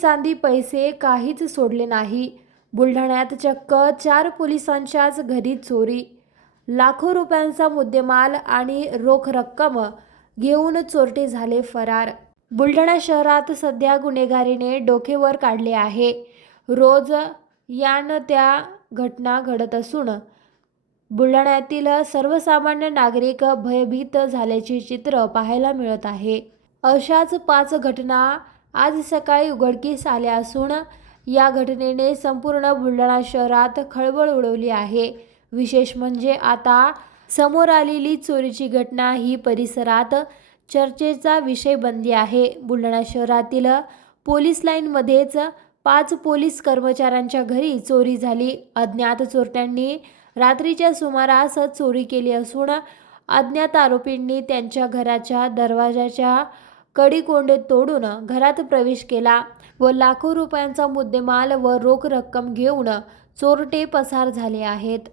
चांदी पैसे काहीच सोडले नाही। बुलढाण्यात चक्क 4 पोलिसांच्याच घरी चोरी। लाखो रुपयांचा मुद्देमाल आणि रोख रक्कम घेऊन चोरटे झाले फरार। बुलढाणा शहरात सध्या गुन्हेगारीने डोके वर काढले आहे। रोज यान त्या घटना घडत असून बुलढाण्यातील सर्वसामान्य नागरिक भयभीत झाल्याचे चित्र पाहायला मिळत आहे। अशाच 5 घटना आज सकाळी उघडकीस आल्या असून या घटनेने संपूर्ण बुलढाणा शहरात खळबळ उडवली आहे। विशेष म्हणजे आता समोर आलेली चोरीची घटना ही परिसरात चर्चेचा विषय बनली आहे। बुलढाणा शहरातील पोलीस लाईनमध्येच 5 पोलीस कर्मचाऱ्यांच्या घरी चोरी झाली। अज्ञात चोरट्यांनी रात्रीच्या सुमारास चोरी केली असून अज्ञात आरोपींनी त्यांच्या घराच्या दरवाजाच्या कडी-कोंडे तोडून घरात प्रवेश केला व लाखो रुपयांचा मुद्देमाल व रोख रक्कम घेऊन चोरटे पसार झाले आहेत।